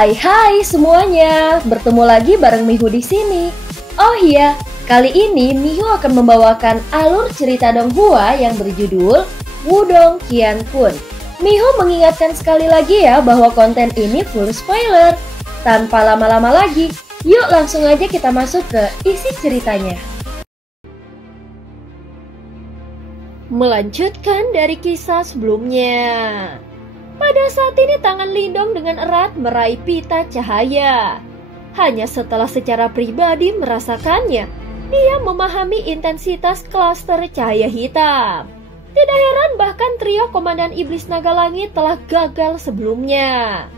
Hai semuanya, bertemu lagi bareng Mihu di sini. Oh iya, kali ini Mihu akan membawakan alur cerita Donghua yang berjudul Wudong Qiankun. Mihu mengingatkan sekali lagi ya bahwa konten ini full spoiler. Tanpa lama-lama lagi, yuk langsung aja kita masuk ke isi ceritanya. Melanjutkan dari kisah sebelumnya. Pada saat ini tangan Lindong dengan erat meraih pita cahaya. Hanya setelah secara pribadi merasakannya, dia memahami intensitas klaster cahaya hitam. Tidak heran bahkan trio Komandan Iblis Naga Langit telah gagal sebelumnya.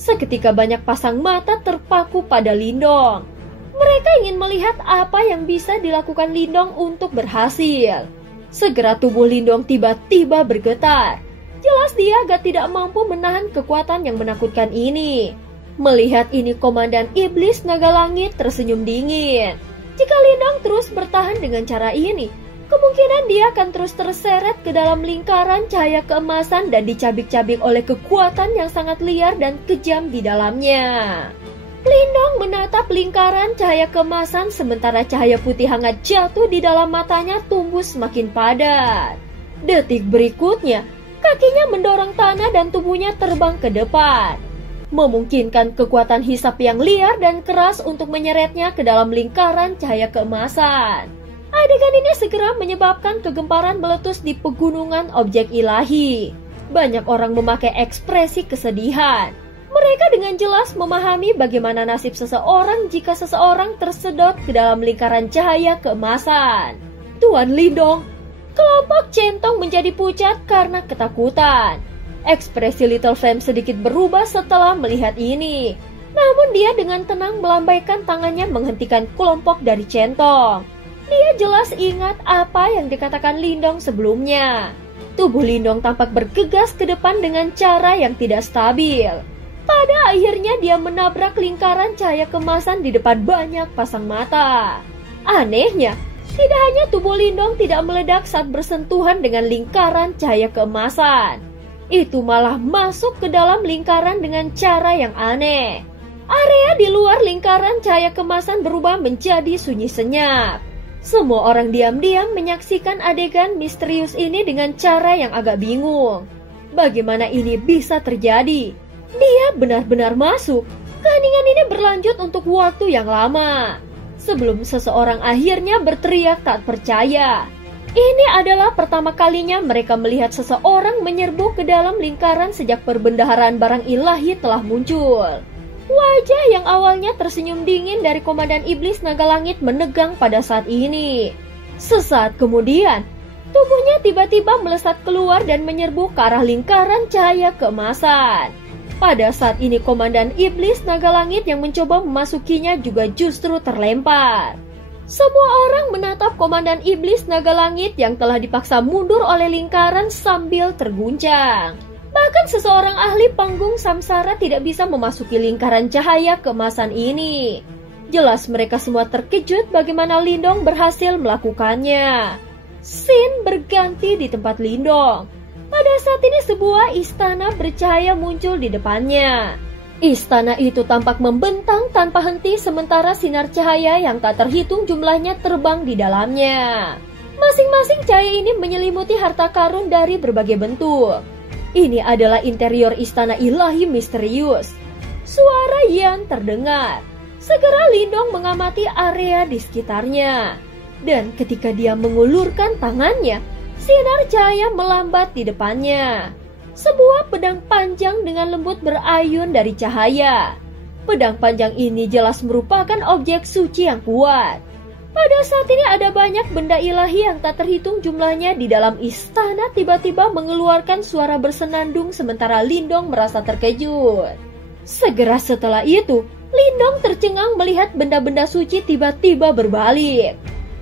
Seketika banyak pasang mata terpaku pada Lindong. Mereka ingin melihat apa yang bisa dilakukan Lindong untuk berhasil. Segera tubuh Lindong tiba-tiba bergetar. Jelas dia agak tidak mampu menahan kekuatan yang menakutkan ini. Melihat ini Komandan Iblis Naga Langit tersenyum dingin. Jika Lindong terus bertahan dengan cara ini, kemungkinan dia akan terus terseret ke dalam lingkaran cahaya keemasan dan dicabik-cabik oleh kekuatan yang sangat liar dan kejam di dalamnya. Lindong menatap lingkaran cahaya keemasan sementara cahaya putih hangat jatuh di dalam matanya tumbuh semakin padat. Detik berikutnya, kakinya mendorong tanah dan tubuhnya terbang ke depan, memungkinkan kekuatan hisap yang liar dan keras untuk menyeretnya ke dalam lingkaran cahaya keemasan. Adegan ini segera menyebabkan kegemparan meletus di pegunungan objek ilahi. Banyak orang memakai ekspresi kesedihan. Mereka dengan jelas memahami bagaimana nasib seseorang jika seseorang tersedot ke dalam lingkaran cahaya keemasan. Tuan Lindong, kelompok centong menjadi pucat karena ketakutan. Ekspresi Little Flame sedikit berubah setelah melihat ini. Namun dia dengan tenang melambaikan tangannya menghentikan kelompok dari centong. Dia jelas ingat apa yang dikatakan Lindong sebelumnya. Tubuh Lindong tampak bergegas ke depan dengan cara yang tidak stabil. Pada akhirnya dia menabrak lingkaran cahaya kemasan di depan banyak pasang mata. Anehnya, tidak hanya tubuh Lindong tidak meledak saat bersentuhan dengan lingkaran cahaya keemasan. Itu malah masuk ke dalam lingkaran dengan cara yang aneh. Area di luar lingkaran cahaya keemasan berubah menjadi sunyi senyap. Semua orang diam-diam menyaksikan adegan misterius ini dengan cara yang agak bingung. Bagaimana ini bisa terjadi? Dia benar-benar masuk. Keheningan ini berlanjut untuk waktu yang lama. Sebelum seseorang akhirnya berteriak tak percaya. Ini adalah pertama kalinya mereka melihat seseorang menyerbu ke dalam lingkaran sejak perbendaharaan barang ilahi telah muncul. Wajah yang awalnya tersenyum dingin dari Komandan Iblis Naga Langit menegang pada saat ini. Sesaat kemudian, tubuhnya tiba-tiba melesat keluar dan menyerbu ke arah lingkaran cahaya keemasan. Pada saat ini Komandan Iblis Naga Langit yang mencoba memasukinya juga justru terlempar. Semua orang menatap Komandan Iblis Naga Langit yang telah dipaksa mundur oleh lingkaran sambil terguncang. Bahkan seseorang ahli panggung samsara tidak bisa memasuki lingkaran cahaya keemasan ini. Jelas mereka semua terkejut bagaimana Lindong berhasil melakukannya. Scene berganti di tempat Lindong. Pada saat ini sebuah istana bercahaya muncul di depannya. Istana itu tampak membentang tanpa henti sementara sinar cahaya yang tak terhitung jumlahnya terbang di dalamnya. Masing-masing cahaya ini menyelimuti harta karun dari berbagai bentuk. Ini adalah interior istana ilahi misterius. Suara Yan terdengar. Segera Lindong mengamati area di sekitarnya. Dan ketika dia mengulurkan tangannya, sinar cahaya melambat di depannya. Sebuah pedang panjang dengan lembut berayun dari cahaya. Pedang panjang ini jelas merupakan objek suci yang kuat. Pada saat ini ada banyak benda ilahi yang tak terhitung jumlahnya di dalam istana tiba-tiba mengeluarkan suara bersenandung sementara Lindong merasa terkejut. Segera setelah itu, Lindong tercengang melihat benda-benda suci tiba-tiba berbalik.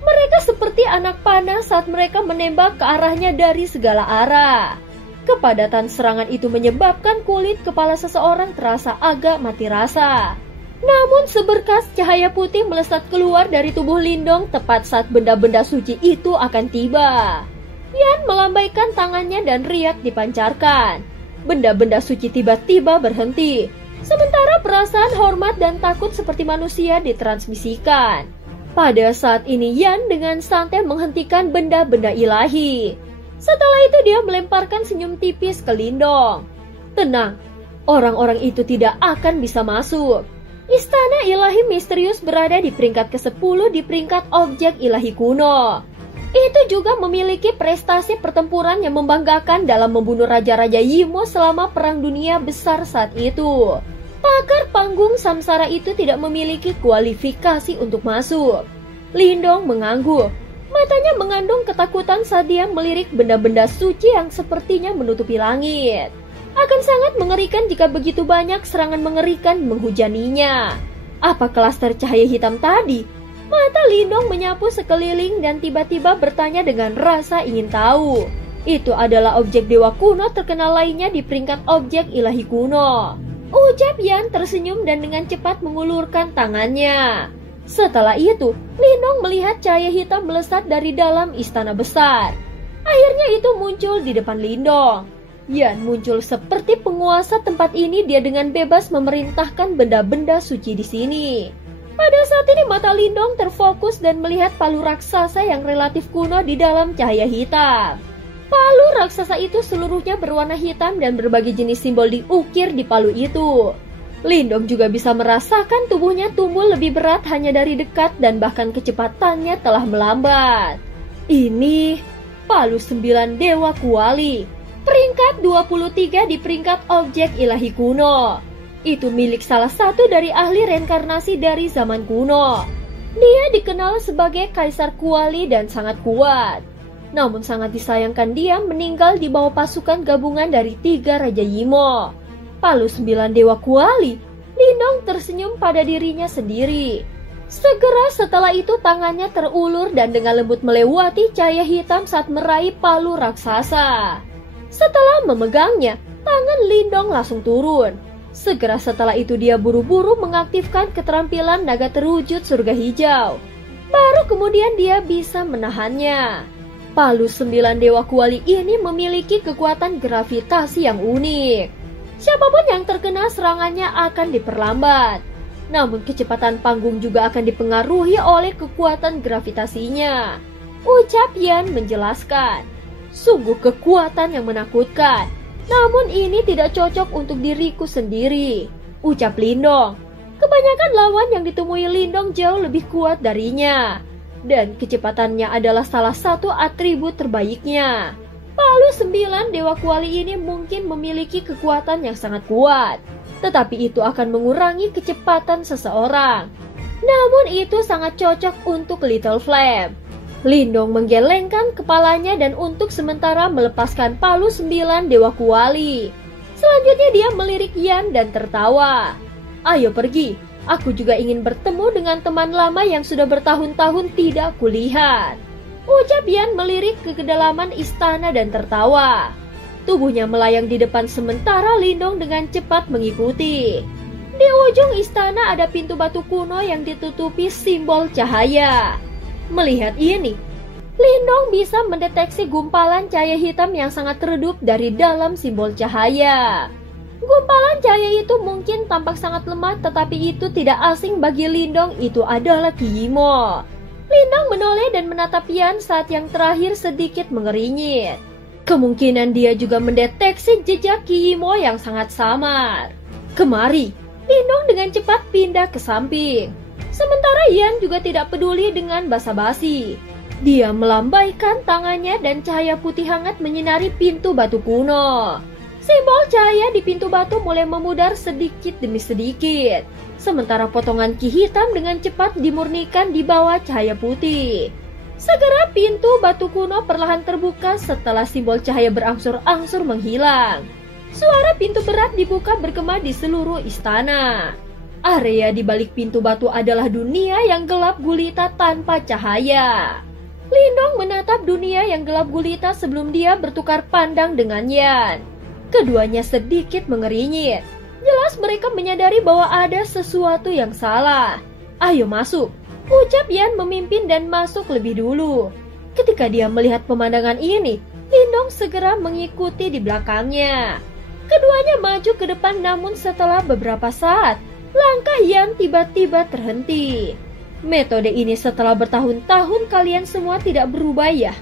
Mereka seperti anak panah saat mereka menembak ke arahnya dari segala arah. Kepadatan serangan itu menyebabkan kulit kepala seseorang terasa agak mati rasa. Namun seberkas cahaya putih melesat keluar dari tubuh Lindong tepat saat benda-benda suci itu akan tiba. Yan melambaikan tangannya dan riak dipancarkan. Benda-benda suci tiba-tiba berhenti. Sementara perasaan hormat dan takut seperti manusia ditransmisikan. Pada saat ini Yan dengan santai menghentikan benda-benda ilahi. Setelah itu dia melemparkan senyum tipis ke Lindong. Tenang, orang-orang itu tidak akan bisa masuk. Istana ilahi misterius berada di peringkat ke-10 di peringkat objek ilahi kuno. Itu juga memiliki prestasi pertempuran yang membanggakan dalam membunuh Raja-Raja Yimo selama Perang Dunia Besar saat itu. Pakar panggung samsara itu tidak memiliki kualifikasi untuk masuk. Lindong mengangguk. Matanya mengandung ketakutan saat dia melirik benda-benda suci yang sepertinya menutupi langit. Akan sangat mengerikan jika begitu banyak serangan mengerikan menghujaninya. Apa klaster cahaya hitam tadi? Mata Lindong menyapu sekeliling dan tiba-tiba bertanya dengan rasa ingin tahu. Itu adalah objek dewa kuno terkenal lainnya di peringkat objek ilahi kuno. Ucap Yan tersenyum dan dengan cepat mengulurkan tangannya. Setelah itu, Lindong melihat cahaya hitam melesat dari dalam istana besar. Akhirnya itu muncul di depan Lindong. Yan muncul seperti penguasa tempat ini. Dia dengan bebas memerintahkan benda-benda suci di sini. Pada saat ini mata Lindong terfokus dan melihat palu raksasa yang relatif kuno di dalam cahaya hitam. Palu raksasa itu seluruhnya berwarna hitam dan berbagai jenis simbol diukir di palu itu. Lindong juga bisa merasakan tubuhnya tumbuh lebih berat hanya dari dekat dan bahkan kecepatannya telah melambat. Ini palu 9 Dewa Kuali, peringkat 23 di peringkat objek ilahi kuno. Itu milik salah satu dari ahli reinkarnasi dari zaman kuno. Dia dikenal sebagai Kaisar Kuali dan sangat kuat. Namun sangat disayangkan dia meninggal di bawah pasukan gabungan dari 3 Raja Yimo. Palu 9 Dewa Kuali, Lindong tersenyum pada dirinya sendiri. Segera setelah itu tangannya terulur dan dengan lembut melewati cahaya hitam saat meraih palu raksasa. Setelah memegangnya, tangan Lindong langsung turun. Segera setelah itu dia buru-buru mengaktifkan keterampilan naga terwujud surga hijau. Baru kemudian dia bisa menahannya. Palu 9 Dewa Kuali ini memiliki kekuatan gravitasi yang unik. Siapapun yang terkena serangannya akan diperlambat. Namun kecepatan panggung juga akan dipengaruhi oleh kekuatan gravitasinya. Ucap Yan menjelaskan. Sungguh kekuatan yang menakutkan. Namun ini tidak cocok untuk diriku sendiri. Ucap Lindong. Kebanyakan lawan yang ditemui Lindong jauh lebih kuat darinya. Dan kecepatannya adalah salah satu atribut terbaiknya. Palu 9 Dewa Kuali ini mungkin memiliki kekuatan yang sangat kuat. Tetapi itu akan mengurangi kecepatan seseorang. Namun itu sangat cocok untuk Little Flame. Lindong menggelengkan kepalanya dan untuk sementara melepaskan palu 9 Dewa Kuali. Selanjutnya dia melirik Yan dan tertawa. Ayo pergi, aku juga ingin bertemu dengan teman lama yang sudah bertahun-tahun tidak kulihat. Ucap Yan melirik ke kedalaman istana dan tertawa. Tubuhnya melayang di depan sementara Lindong dengan cepat mengikuti. Di ujung istana ada pintu batu kuno yang ditutupi simbol cahaya. Melihat ini, Lindong bisa mendeteksi gumpalan cahaya hitam yang sangat redup dari dalam simbol cahaya. Gumpalan cahaya itu mungkin tampak sangat lemah, tetapi itu tidak asing bagi Lindong. Itu adalah Ki Yimo. Lindong menoleh dan menatap Yan saat yang terakhir sedikit mengeringit. Kemungkinan dia juga mendeteksi jejak Ki Yimo yang sangat samar. Kemari, Lindong dengan cepat pindah ke samping. Sementara Yan juga tidak peduli dengan basa-basi. Dia melambaikan tangannya dan cahaya putih hangat menyinari pintu batu kuno. Simbol cahaya di pintu batu mulai memudar sedikit demi sedikit. Sementara potongan ki hitam dengan cepat dimurnikan di bawah cahaya putih. Segera pintu batu kuno perlahan terbuka setelah simbol cahaya berangsur-angsur menghilang. Suara pintu berat dibuka bergema di seluruh istana. Area di balik pintu batu adalah dunia yang gelap gulita tanpa cahaya. Lindong menatap dunia yang gelap gulita sebelum dia bertukar pandang dengan Yan. Keduanya sedikit mengeringit. Jelas mereka menyadari bahwa ada sesuatu yang salah. Ayo masuk, ucap Yan memimpin dan masuk lebih dulu. Ketika dia melihat pemandangan ini, Lindong segera mengikuti di belakangnya. Keduanya maju ke depan, namun setelah beberapa saat, langkah Yan tiba-tiba terhenti. Metode ini setelah bertahun-tahun kalian semua tidak berubah ya?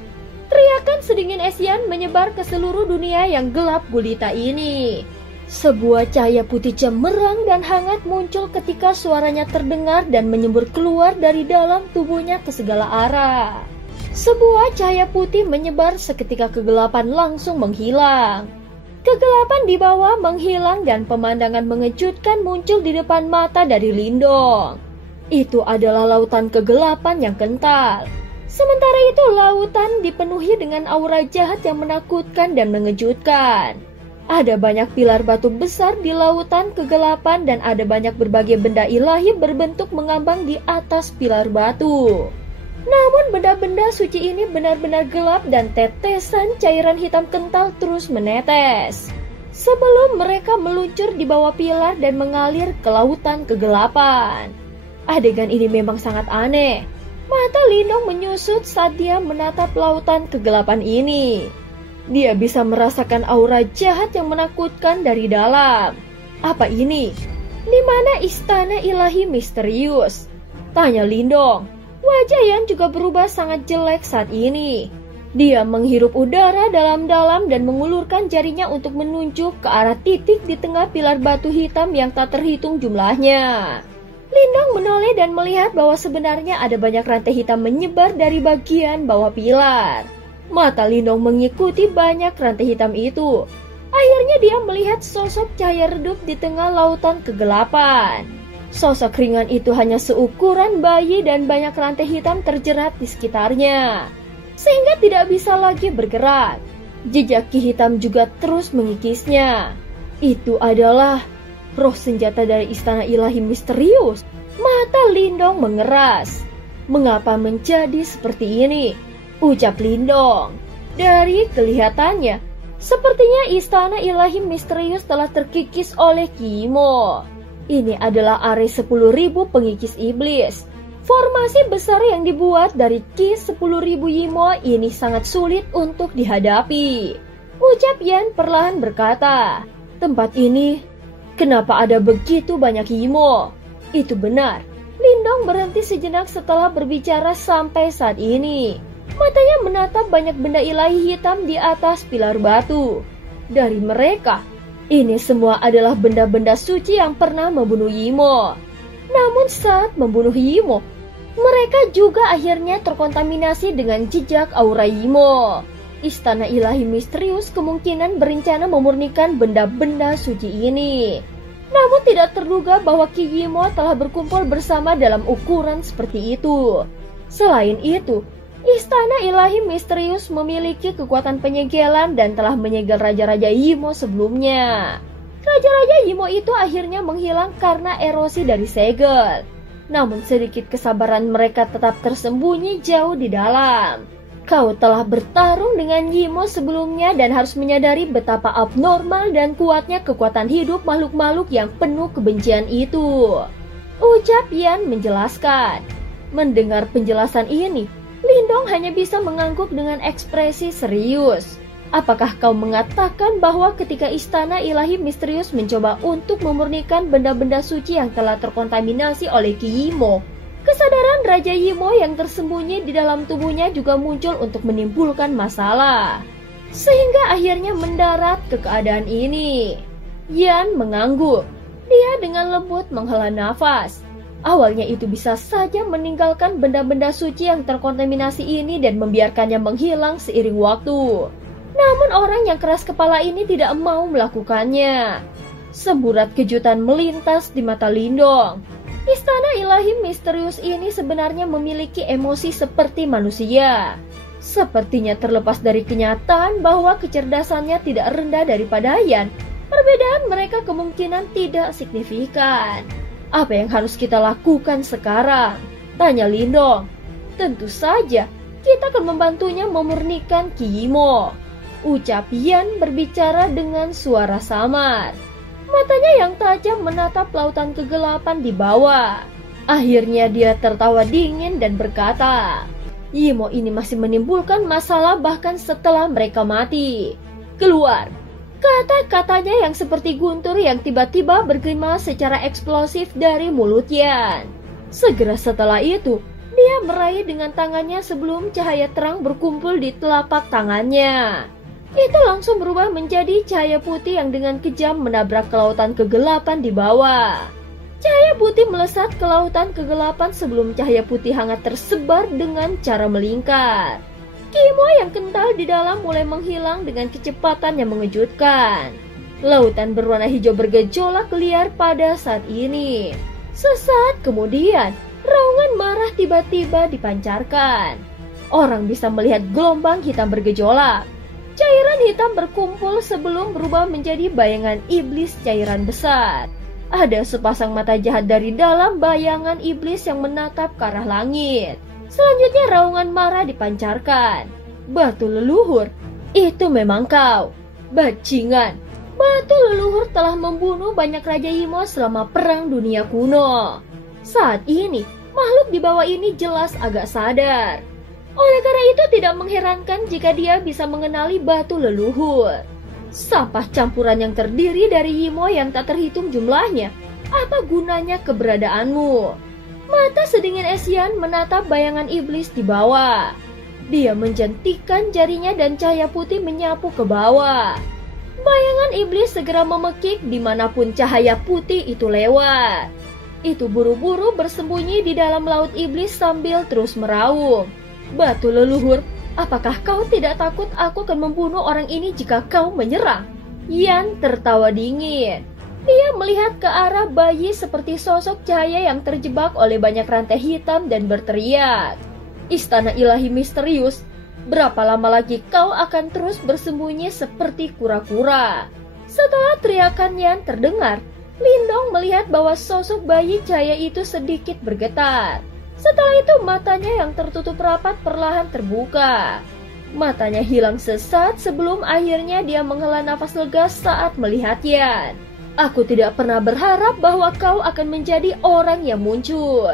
Teriakan sedingin es Yan menyebar ke seluruh dunia yang gelap gulita ini. Sebuah cahaya putih cemerlang dan hangat muncul ketika suaranya terdengar dan menyembur keluar dari dalam tubuhnya ke segala arah. Sebuah cahaya putih menyebar seketika, kegelapan langsung menghilang. Kegelapan di bawah menghilang dan pemandangan mengejutkan muncul di depan mata dari Lindong. Itu adalah lautan kegelapan yang kental. Sementara itu lautan dipenuhi dengan aura jahat yang menakutkan dan mengejutkan. Ada banyak pilar batu besar di lautan kegelapan dan ada banyak berbagai benda ilahi berbentuk mengambang di atas pilar batu. Namun benda-benda suci ini benar-benar gelap dan tetesan cairan hitam kental terus menetes sebelum mereka meluncur di bawah pilar dan mengalir ke lautan kegelapan. Adegan ini memang sangat aneh. Mata Lindong menyusut saat dia menatap lautan kegelapan ini. Dia bisa merasakan aura jahat yang menakutkan dari dalam. Apa ini? Di mana istana ilahi misterius? Tanya Lindong. Wajah Yan juga berubah sangat jelek saat ini. Dia menghirup udara dalam-dalam dan mengulurkan jarinya untuk menunjuk ke arah titik di tengah pilar batu hitam yang tak terhitung jumlahnya. Lindong menoleh dan melihat bahwa sebenarnya ada banyak rantai hitam menyebar dari bagian bawah pilar. Mata Lindong mengikuti banyak rantai hitam itu. Akhirnya dia melihat sosok cahaya redup di tengah lautan kegelapan. Sosok ringan itu hanya seukuran bayi dan banyak rantai hitam terjerat di sekitarnya, sehingga tidak bisa lagi bergerak. Jejak ki hitam juga terus mengikisnya. Itu adalah roh senjata dari istana ilahi misterius. Mata Lindong mengeras. Mengapa menjadi seperti ini? Ucap Lindong. Dari kelihatannya, sepertinya istana ilahi misterius telah terkikis oleh Ki Yimo. Ini adalah area 10.000 pengikis iblis. Formasi besar yang dibuat dari Ki 10.000 Yimo ini sangat sulit untuk dihadapi. Ucap Yan perlahan berkata, tempat ini, kenapa ada begitu banyak Yimo? Itu benar. Lindong berhenti sejenak setelah berbicara sampai saat ini. Matanya menatap banyak benda ilahi hitam di atas pilar batu. Dari mereka, ini semua adalah benda-benda suci yang pernah membunuh Yimo. Namun saat membunuh Yimo, mereka juga akhirnya terkontaminasi dengan jejak aura Yimo. Istana ilahi misterius kemungkinan berencana memurnikan benda-benda suci ini. Namun tidak terduga bahwa Ki Yimo telah berkumpul bersama dalam ukuran seperti itu. Selain itu, istana ilahi misterius memiliki kekuatan penyegelan dan telah menyegel Raja-Raja Yimo sebelumnya. Raja-Raja Yimo itu akhirnya menghilang karena erosi dari segel. Namun sedikit kesabaran mereka tetap tersembunyi jauh di dalam. Kau telah bertarung dengan Yimo sebelumnya dan harus menyadari betapa abnormal dan kuatnya kekuatan hidup makhluk-makhluk yang penuh kebencian itu. Ucap Yan menjelaskan. Mendengar penjelasan ini, Lindong hanya bisa mengangguk dengan ekspresi serius. Apakah kau mengatakan bahwa ketika istana ilahi misterius mencoba untuk memurnikan benda-benda suci yang telah terkontaminasi oleh Ki Yimo, kesadaran Raja Yimo yang tersembunyi di dalam tubuhnya juga muncul untuk menimbulkan masalah, sehingga akhirnya mendarat ke keadaan ini? Yan mengangguk. Dia dengan lembut menghela nafas. Awalnya itu bisa saja meninggalkan benda-benda suci yang terkontaminasi ini dan membiarkannya menghilang seiring waktu. Namun orang yang keras kepala ini tidak mau melakukannya. Semburat kejutan melintas di mata Lindong. Istana ilahi misterius ini sebenarnya memiliki emosi seperti manusia. Sepertinya terlepas dari kenyataan bahwa kecerdasannya tidak rendah daripada Yan, perbedaan mereka kemungkinan tidak signifikan. Apa yang harus kita lakukan sekarang? Tanya Lindong. Tentu saja, kita akan membantunya memurnikan Ki Yimo. Ucap Yan berbicara dengan suara samar. Matanya yang tajam menatap lautan kegelapan di bawah. Akhirnya dia tertawa dingin dan berkata, Yimo ini masih menimbulkan masalah bahkan setelah mereka mati. Keluar! Kata-katanya yang seperti guntur yang tiba-tiba bergema secara eksplosif dari mulut Yan. Segera setelah itu, dia meraih dengan tangannya sebelum cahaya terang berkumpul di telapak tangannya. Itu langsung berubah menjadi cahaya putih yang dengan kejam menabrak kelautan kegelapan di bawah. Cahaya putih melesat ke lautan kegelapan sebelum cahaya putih hangat tersebar dengan cara melingkar. Kimo yang kental di dalam mulai menghilang dengan kecepatan yang mengejutkan. Lautan berwarna hijau bergejolak liar pada saat ini. Sesaat kemudian, raungan marah tiba-tiba dipancarkan. Orang bisa melihat gelombang hitam bergejolak. Cairan hitam berkumpul sebelum berubah menjadi bayangan iblis cairan besar. Ada sepasang mata jahat dari dalam bayangan iblis yang menatap ke arah langit. Selanjutnya raungan marah dipancarkan. Batu leluhur, itu memang kau. Bajingan, batu leluhur telah membunuh banyak Raja Imo selama Perang Dunia Kuno. Saat ini, makhluk di bawah ini jelas agak sadar. Oleh karena itu tidak mengherankan jika dia bisa mengenali batu leluhur. Sampah campuran yang terdiri dari Imo yang tak terhitung jumlahnya. Apa gunanya keberadaanmu? Mata sedingin Esian menatap bayangan iblis di bawah. Dia menjentikan jarinya dan cahaya putih menyapu ke bawah. Bayangan iblis segera memekik dimanapun cahaya putih itu lewat. Itu buru-buru bersembunyi di dalam laut iblis sambil terus meraung. Batu leluhur, apakah kau tidak takut aku akan membunuh orang ini jika kau menyerang? Yan tertawa dingin. Dia melihat ke arah bayi seperti sosok cahaya yang terjebak oleh banyak rantai hitam dan berteriak. Istana ilahi misterius, berapa lama lagi kau akan terus bersembunyi seperti kura-kura? Setelah teriakan Yan terdengar, Lindong melihat bahwa sosok bayi cahaya itu sedikit bergetar. Setelah itu matanya yang tertutup rapat perlahan terbuka. Matanya hilang sesaat sebelum akhirnya dia menghela nafas lega saat melihat Yan. Aku tidak pernah berharap bahwa kau akan menjadi orang yang muncul.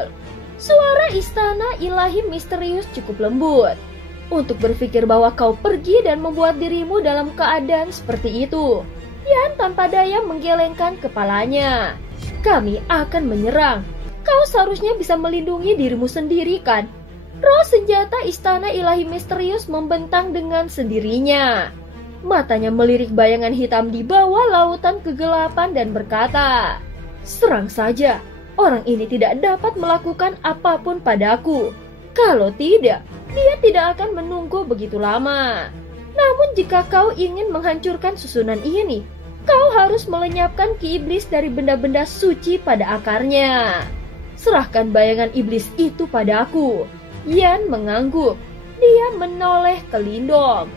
Suara istana ilahi misterius cukup lembut. Untuk berpikir bahwa kau pergi dan membuat dirimu dalam keadaan seperti itu. Yan tanpa daya menggelengkan kepalanya. Kami akan menyerang. Kau seharusnya bisa melindungi dirimu sendiri kan? Roh senjata istana ilahi misterius membentang dengan sendirinya. Matanya melirik bayangan hitam di bawah lautan kegelapan dan berkata, serang saja, orang ini tidak dapat melakukan apapun padaku. Kalau tidak, dia tidak akan menunggu begitu lama. Namun jika kau ingin menghancurkan susunan ini, kau harus melenyapkan ki iblis dari benda-benda suci pada akarnya. Serahkan bayangan iblis itu padaku. Yan mengangguk. Dia menoleh ke Lindong.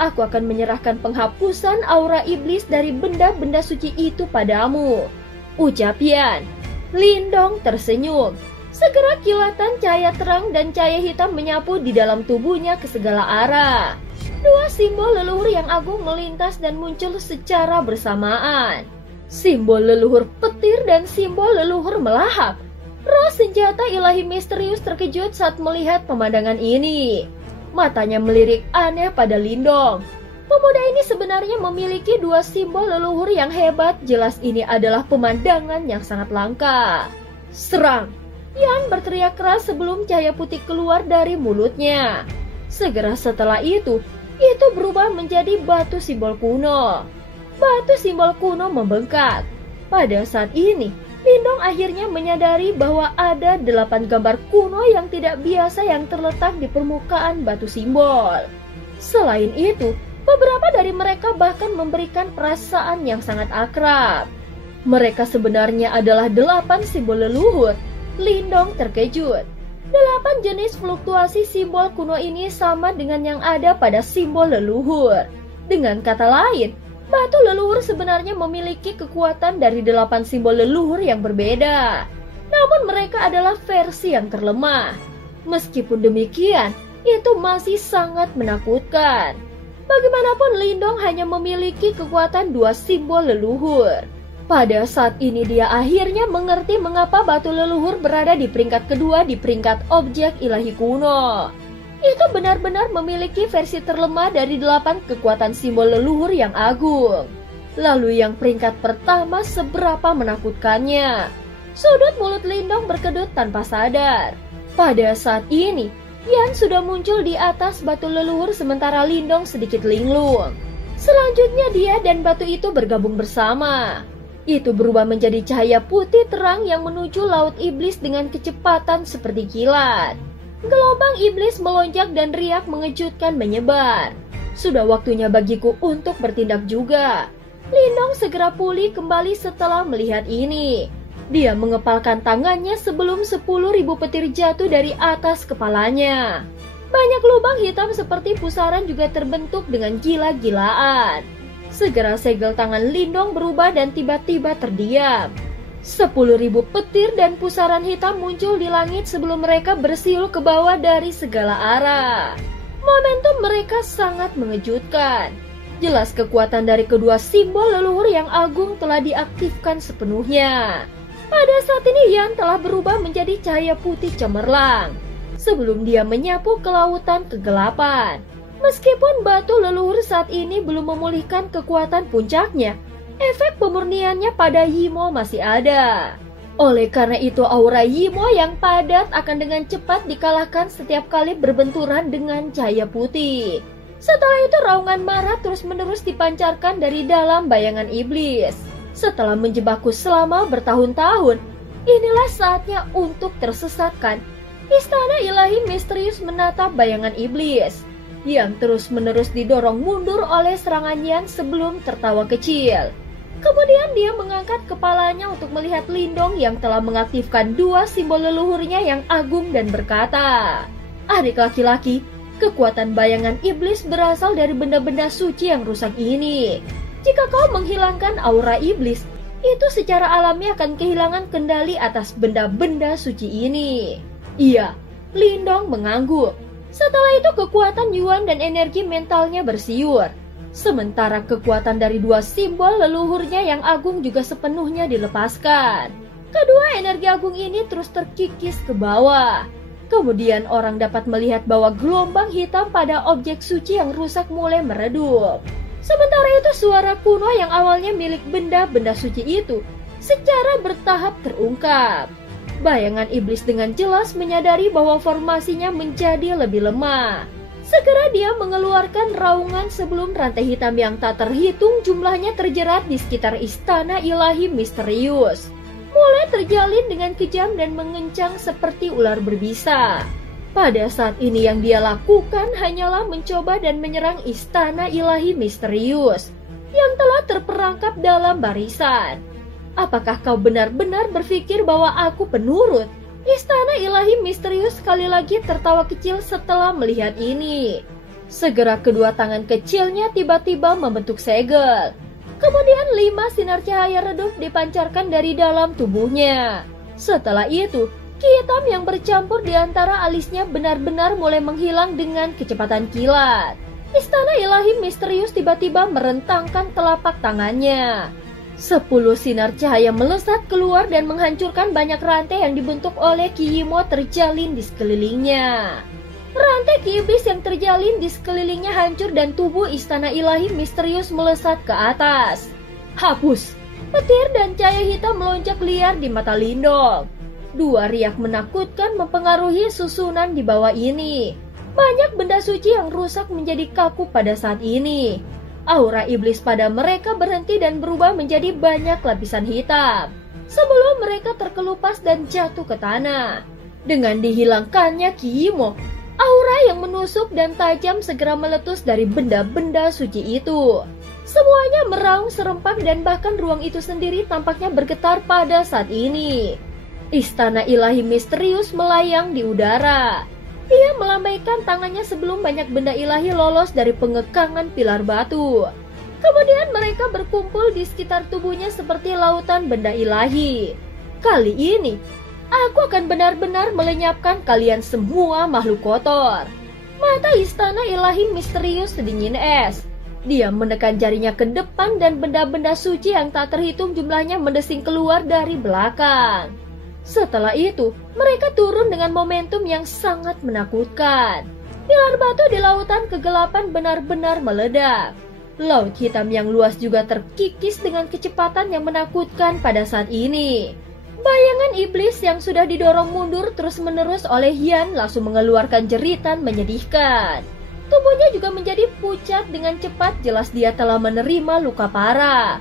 Aku akan menyerahkan penghapusan aura iblis dari benda-benda suci itu padamu, ucap Yan. Lindong tersenyum. Segera kilatan cahaya terang dan cahaya hitam menyapu di dalam tubuhnya ke segala arah. Dua simbol leluhur yang agung melintas dan muncul secara bersamaan. Simbol leluhur petir dan simbol leluhur melahap. Roh senjata ilahi misterius terkejut saat melihat pemandangan ini. Matanya melirik aneh pada Lindong. Pemuda ini sebenarnya memiliki dua simbol leluhur yang hebat. Jelas ini adalah pemandangan yang sangat langka. Serang! Yan berteriak keras sebelum cahaya putih keluar dari mulutnya. Segera setelah itu berubah menjadi batu simbol kuno. Batu simbol kuno membengkak. Pada saat ini, Lindong akhirnya menyadari bahwa ada 8 gambar kuno yang tidak biasa yang terletak di permukaan batu simbol. Selain itu, beberapa dari mereka bahkan memberikan perasaan yang sangat akrab. Mereka sebenarnya adalah 8 simbol leluhur. Lindong terkejut. 8 jenis fluktuasi simbol kuno ini sama dengan yang ada pada simbol leluhur. Dengan kata lain, batu leluhur sebenarnya memiliki kekuatan dari 8 simbol leluhur yang berbeda. Namun mereka adalah versi yang terlemah. Meskipun demikian, itu masih sangat menakutkan. Bagaimanapun Lindong hanya memiliki kekuatan 2 simbol leluhur. Pada saat ini dia akhirnya mengerti mengapa batu leluhur berada di peringkat kedua di peringkat objek ilahi kuno. Itu benar-benar memiliki versi terlemah dari 8 kekuatan simbol leluhur yang agung. Lalu yang peringkat pertama seberapa menakutkannya. Sudut mulut Lindong berkedut tanpa sadar. Pada saat ini, Yan sudah muncul di atas batu leluhur sementara Lindong sedikit linglung. Selanjutnya dia dan batu itu bergabung bersama. Itu berubah menjadi cahaya putih terang yang menuju laut iblis dengan kecepatan seperti kilat. Gelombang iblis melonjak dan riak mengejutkan menyebar. Sudah waktunya bagiku untuk bertindak juga. Lindong segera pulih kembali setelah melihat ini. Dia mengepalkan tangannya sebelum 10.000 petir jatuh dari atas kepalanya. Banyak lubang hitam seperti pusaran juga terbentuk dengan gila-gilaan. Segera segel tangan Lindong berubah dan tiba-tiba terdiam. 10.000 petir dan pusaran hitam muncul di langit sebelum mereka bersiul ke bawah dari segala arah. Momentum mereka sangat mengejutkan. Jelas kekuatan dari kedua simbol leluhur yang agung telah diaktifkan sepenuhnya. Pada saat ini Yan telah berubah menjadi cahaya putih cemerlang. Sebelum dia menyapu ke lautan kegelapan. Meskipun batu leluhur saat ini belum memulihkan kekuatan puncaknya, efek pemurniannya pada Yimo masih ada. Oleh karena itu aura Yimo yang padat akan dengan cepat dikalahkan setiap kali berbenturan dengan cahaya putih. Setelah itu raungan marah terus-menerus dipancarkan dari dalam bayangan iblis. Setelah menjebakku selama bertahun-tahun, inilah saatnya untuk tersesatkan. Istana ilahi misterius menatap bayangan iblis yang terus-menerus didorong mundur oleh serangan Yan sebelum tertawa kecil. Kemudian dia mengangkat kepalanya untuk melihat Lindong yang telah mengaktifkan dua simbol leluhurnya yang agung dan berkata, "Adik laki-laki, kekuatan bayangan iblis berasal dari benda-benda suci yang rusak ini. Jika kau menghilangkan aura iblis, itu secara alami akan kehilangan kendali atas benda-benda suci ini." Iya, Lindong mengangguk. Setelah itu kekuatan Yuan dan energi mentalnya bersiur. Sementara kekuatan dari dua simbol leluhurnya yang agung juga sepenuhnya dilepaskan. Kedua energi agung ini terus terkikis ke bawah. Kemudian orang dapat melihat bahwa gelombang hitam pada objek suci yang rusak mulai meredup. Sementara itu suara kuno yang awalnya milik benda-benda suci itu secara bertahap terungkap. Bayangan iblis dengan jelas menyadari bahwa formasinya menjadi lebih lemah. Segera dia mengeluarkan raungan sebelum rantai hitam yang tak terhitung jumlahnya terjerat di sekitar istana ilahi misterius. Mulai terjalin dengan kejam dan mengencang seperti ular berbisa. Pada saat ini yang dia lakukan hanyalah mencoba dan menyerang istana ilahi misterius yang telah terperangkap dalam barisan. Apakah kau benar-benar berpikir bahwa aku penurut? Istana ilahi misterius sekali lagi tertawa kecil setelah melihat ini. Segera kedua tangan kecilnya tiba-tiba membentuk segel. Kemudian 5 sinar cahaya redup dipancarkan dari dalam tubuhnya. Setelah itu, ki hitam yang bercampur di antara alisnya benar-benar mulai menghilang dengan kecepatan kilat. Istana ilahi misterius tiba-tiba merentangkan telapak tangannya. 10 sinar cahaya melesat keluar dan menghancurkan banyak rantai yang dibentuk oleh Ki Yimo terjalin di sekelilingnya. Rantai ki iblis yang terjalin di sekelilingnya hancur dan tubuh istana ilahi misterius melesat ke atas. Hapus! Petir dan cahaya hitam melonjak liar di mata Lindong. Dua riak menakutkan mempengaruhi susunan di bawah ini. Banyak benda suci yang rusak menjadi kaku pada saat ini. Aura iblis pada mereka berhenti dan berubah menjadi banyak lapisan hitam. Sebelum mereka terkelupas dan jatuh ke tanah. Dengan dihilangkannya Ki Yimo, aura yang menusuk dan tajam segera meletus dari benda-benda suci itu. Semuanya meraung serempak dan bahkan ruang itu sendiri tampaknya bergetar pada saat ini. Istana ilahi misterius melayang di udara. Dia melambaikan tangannya sebelum banyak benda ilahi lolos dari pengekangan pilar batu. Kemudian mereka berkumpul di sekitar tubuhnya seperti lautan benda ilahi. Kali ini, aku akan benar-benar melenyapkan kalian semua makhluk kotor. Mata istana ilahi misterius sedingin es. Dia menekan jarinya ke depan dan benda-benda suci yang tak terhitung jumlahnya mendesing keluar dari belakang. Setelah itu, mereka turun dengan momentum yang sangat menakutkan. Pilar batu di lautan kegelapan benar-benar meledak. Laut hitam yang luas juga terkikis dengan kecepatan yang menakutkan pada saat ini. Bayangan iblis yang sudah didorong mundur terus-menerus oleh Yan langsung mengeluarkan jeritan menyedihkan. Tubuhnya juga menjadi pucat dengan cepat, jelas dia telah menerima luka parah.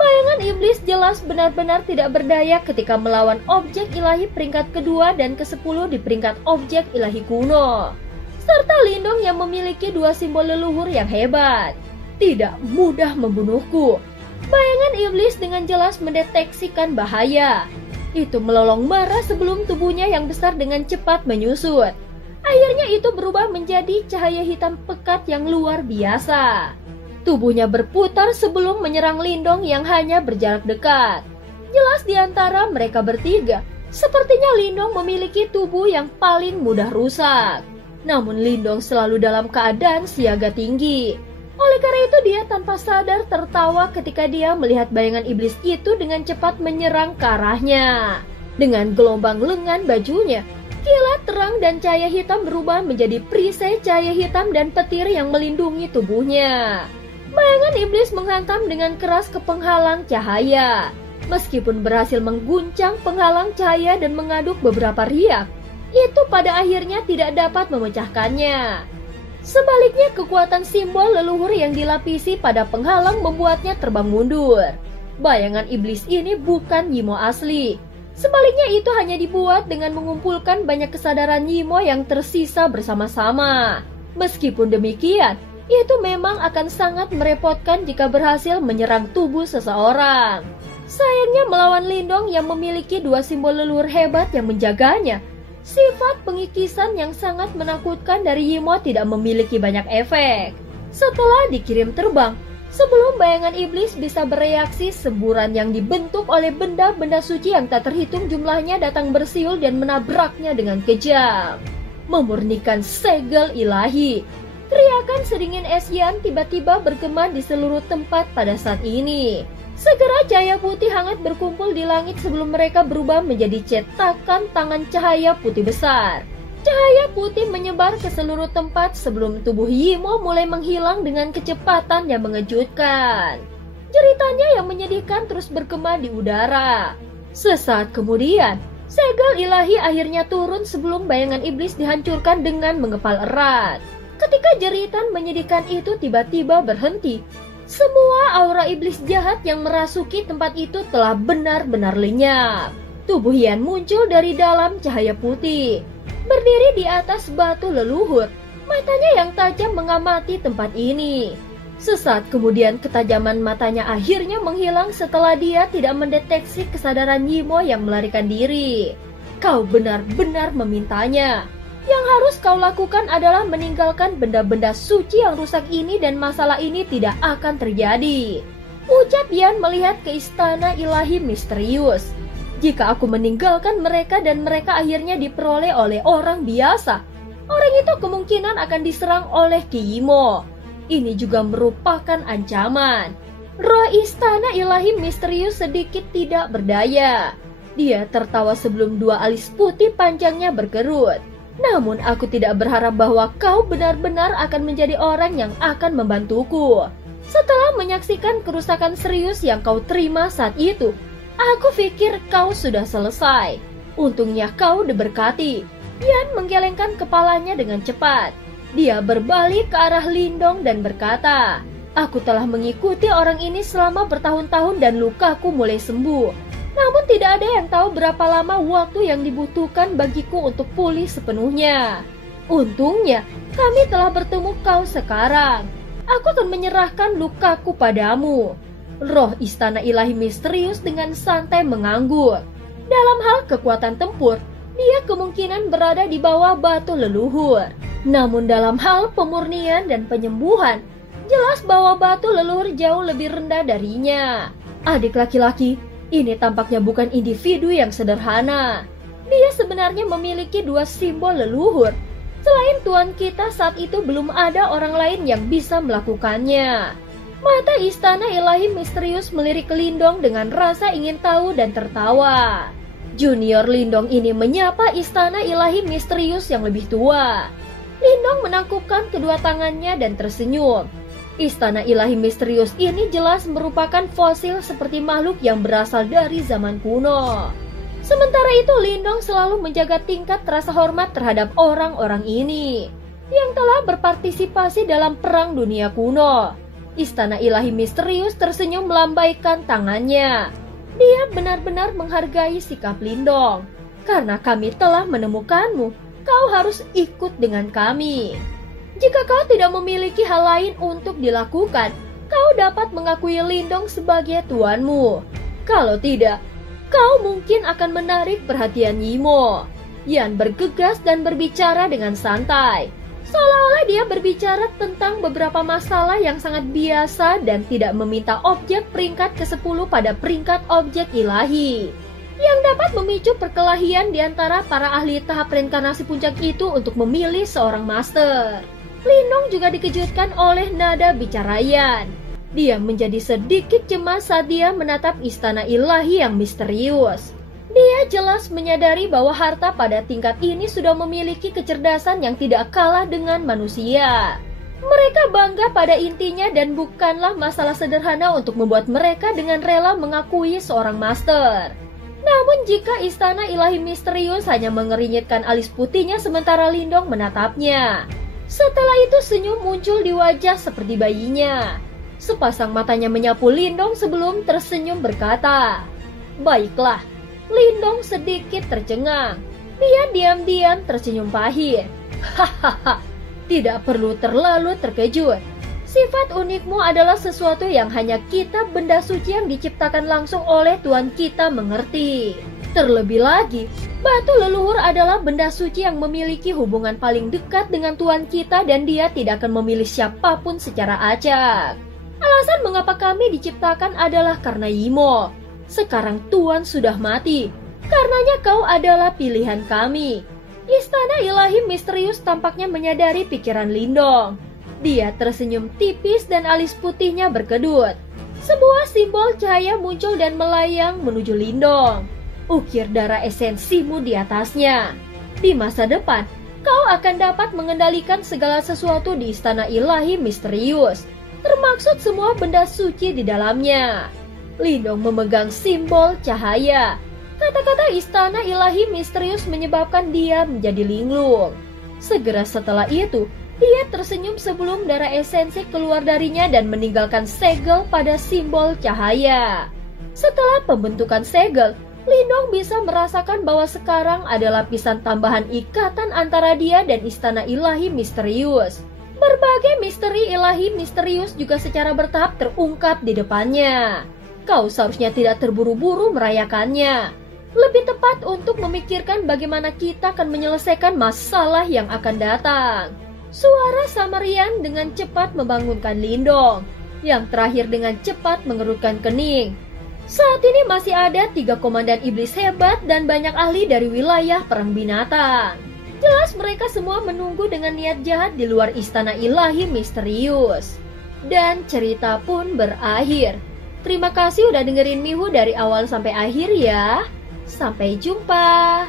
Bayangan iblis jelas benar-benar tidak berdaya ketika melawan objek ilahi peringkat kedua dan ke-10 di peringkat objek ilahi kuno. Serta Lindong yang memiliki 2 simbol leluhur yang hebat. Tidak mudah membunuhku. Bayangan iblis dengan jelas mendeteksikan bahaya. Itu melolong marah sebelum tubuhnya yang besar dengan cepat menyusut. Akhirnya itu berubah menjadi cahaya hitam pekat yang luar biasa. Tubuhnya berputar sebelum menyerang Lindong yang hanya berjarak dekat. Jelas di antara mereka bertiga, sepertinya Lindong memiliki tubuh yang paling mudah rusak. Namun Lindong selalu dalam keadaan siaga tinggi. Oleh karena itu dia tanpa sadar tertawa ketika dia melihat bayangan iblis itu dengan cepat menyerang ke arahnya. Dengan gelombang lengan bajunya, kilat terang dan cahaya hitam berubah menjadi perisai cahaya hitam dan petir yang melindungi tubuhnya. Bayangan iblis menghantam dengan keras ke penghalang cahaya. Meskipun berhasil mengguncang penghalang cahaya dan mengaduk beberapa riak, itu pada akhirnya tidak dapat memecahkannya. Sebaliknya, kekuatan simbol leluhur yang dilapisi pada penghalang membuatnya terbang mundur. Bayangan iblis ini bukan Yimo asli. Sebaliknya, itu hanya dibuat dengan mengumpulkan banyak kesadaran Yimo yang tersisa bersama-sama. Meskipun demikian, itu memang akan sangat merepotkan jika berhasil menyerang tubuh seseorang. Sayangnya melawan Lindong yang memiliki 2 simbol leluhur hebat yang menjaganya, sifat pengikisan yang sangat menakutkan dari Yimo tidak memiliki banyak efek. Setelah dikirim terbang, sebelum bayangan iblis bisa bereaksi, semburan yang dibentuk oleh benda-benda suci yang tak terhitung jumlahnya datang bersiul dan menabraknya dengan kejam. Memurnikan segel ilahi. Teriakan sedingin es Yan tiba-tiba bergema di seluruh tempat pada saat ini. Segera cahaya putih hangat berkumpul di langit sebelum mereka berubah menjadi cetakan tangan cahaya putih besar. Cahaya putih menyebar ke seluruh tempat sebelum tubuh Yimo mulai menghilang dengan kecepatan yang mengejutkan. Jeritannya yang menyedihkan terus bergema di udara. Sesaat kemudian, segel ilahi akhirnya turun sebelum bayangan iblis dihancurkan dengan mengepal erat. Ketika jeritan menyedihkan itu tiba-tiba berhenti, semua aura iblis jahat yang merasuki tempat itu telah benar-benar lenyap. Tubuh Yan muncul dari dalam cahaya putih, berdiri di atas batu leluhur, matanya yang tajam mengamati tempat ini. Sesaat kemudian ketajaman matanya akhirnya menghilang setelah dia tidak mendeteksi kesadaran Yimo yang melarikan diri. Kau benar-benar memintanya. Yang harus kau lakukan adalah meninggalkan benda-benda suci yang rusak ini dan masalah ini tidak akan terjadi. Ucap Yan melihat ke istana ilahi misterius. Jika aku meninggalkan mereka dan mereka akhirnya diperoleh oleh orang biasa, orang itu kemungkinan akan diserang oleh Ki Yimo. Ini juga merupakan ancaman. Roh istana ilahi misterius sedikit tidak berdaya. Dia tertawa sebelum 2 alis putih panjangnya berkerut. Namun aku tidak berharap bahwa kau benar-benar akan menjadi orang yang akan membantuku. Setelah menyaksikan kerusakan serius yang kau terima saat itu, aku pikir kau sudah selesai. Untungnya kau diberkati. Yan menggelengkan kepalanya dengan cepat. Dia berbalik ke arah Lindong dan berkata, aku telah mengikuti orang ini selama bertahun-tahun dan lukaku mulai sembuh. Namun tidak ada yang tahu berapa lama waktu yang dibutuhkan bagiku untuk pulih sepenuhnya. Untungnya, kami telah bertemu kau sekarang. Aku akan menyerahkan lukaku padamu. Roh istana ilahi misterius dengan santai mengangguk. Dalam hal kekuatan tempur, dia kemungkinan berada di bawah batu leluhur. Namun dalam hal pemurnian dan penyembuhan, jelas bahwa batu leluhur jauh lebih rendah darinya. Adik laki-laki, ini tampaknya bukan individu yang sederhana. Dia sebenarnya memiliki 2 simbol leluhur. Selain Tuan kita saat itu belum ada orang lain yang bisa melakukannya. Mata istana ilahi misterius melirik Lindong dengan rasa ingin tahu dan tertawa. Junior Lindong ini menyapa istana ilahi misterius yang lebih tua. Lindong menangkupkan kedua tangannya dan tersenyum. Istana ilahi misterius ini jelas merupakan fosil seperti makhluk yang berasal dari zaman kuno. Sementara itu Lindong selalu menjaga tingkat rasa hormat terhadap orang-orang ini yang telah berpartisipasi dalam perang dunia kuno. Istana ilahi misterius tersenyum melambaikan tangannya. Dia benar-benar menghargai sikap Lindong. Karena kami telah menemukanmu, kau harus ikut dengan kami. Jika kau tidak memiliki hal lain untuk dilakukan, kau dapat mengakui Lindong sebagai tuanmu. Kalau tidak, kau mungkin akan menarik perhatian Yimo. Yan bergegas dan berbicara dengan santai, seolah-olah dia berbicara tentang beberapa masalah yang sangat biasa dan tidak meminta objek peringkat ke-10 pada peringkat objek ilahi yang dapat memicu perkelahian di antara para ahli tahap reinkarnasi puncak itu untuk memilih seorang master. Lindong juga dikejutkan oleh nada bicara Yan. Dia menjadi sedikit cemas saat dia menatap istana ilahi yang misterius. Dia jelas menyadari bahwa harta pada tingkat ini sudah memiliki kecerdasan yang tidak kalah dengan manusia. Mereka bangga pada intinya dan bukanlah masalah sederhana untuk membuat mereka dengan rela mengakui seorang master. Namun jika istana ilahi misterius hanya mengerinyitkan alis putihnya sementara Lindong menatapnya. Setelah itu senyum muncul di wajah seperti bayinya. Sepasang matanya menyapu Lindong sebelum tersenyum berkata, "Baiklah." Lindong sedikit tercengang. Dia diam-diam tersenyum pahit. "Hahaha, tidak perlu terlalu terkejut. Sifat unikmu adalah sesuatu yang hanya kita benda suci yang diciptakan langsung oleh Tuhan kita mengerti. Terlebih lagi, batu leluhur adalah benda suci yang memiliki hubungan paling dekat dengan Tuhan kita dan dia tidak akan memilih siapapun secara acak. Alasan mengapa kami diciptakan adalah karena Yimo. Sekarang Tuhan sudah mati, karenanya kau adalah pilihan kami." Istana ilahi misterius tampaknya menyadari pikiran Lindong. Dia tersenyum tipis dan alis putihnya berkedut. Sebuah simbol cahaya muncul dan melayang menuju Lindong. "Ukir darah esensimu di atasnya. Di masa depan, kau akan dapat mengendalikan segala sesuatu di istana ilahi misterius, termaksud semua benda suci di dalamnya." Lindong memegang simbol cahaya. Kata-kata istana ilahi misterius menyebabkan dia menjadi linglung. Segera setelah itu, dia tersenyum sebelum darah esensi keluar darinya dan meninggalkan segel pada simbol cahaya. Setelah pembentukan segel, Lindong bisa merasakan bahwa sekarang ada lapisan tambahan ikatan antara dia dan istana ilahi misterius. Berbagai misteri ilahi misterius juga secara bertahap terungkap di depannya. Kau seharusnya tidak terburu-buru merayakannya. Lebih tepat untuk memikirkan bagaimana kita akan menyelesaikan masalah yang akan datang. Suara Samarian dengan cepat membangunkan Lindong, yang terakhir dengan cepat mengerutkan kening. Saat ini masih ada 3 komandan iblis hebat dan banyak ahli dari wilayah perang binatang. Jelas mereka semua menunggu dengan niat jahat di luar istana ilahi misterius. Dan cerita pun berakhir. Terima kasih udah dengerin Mihu dari awal sampai akhir ya. Sampai jumpa.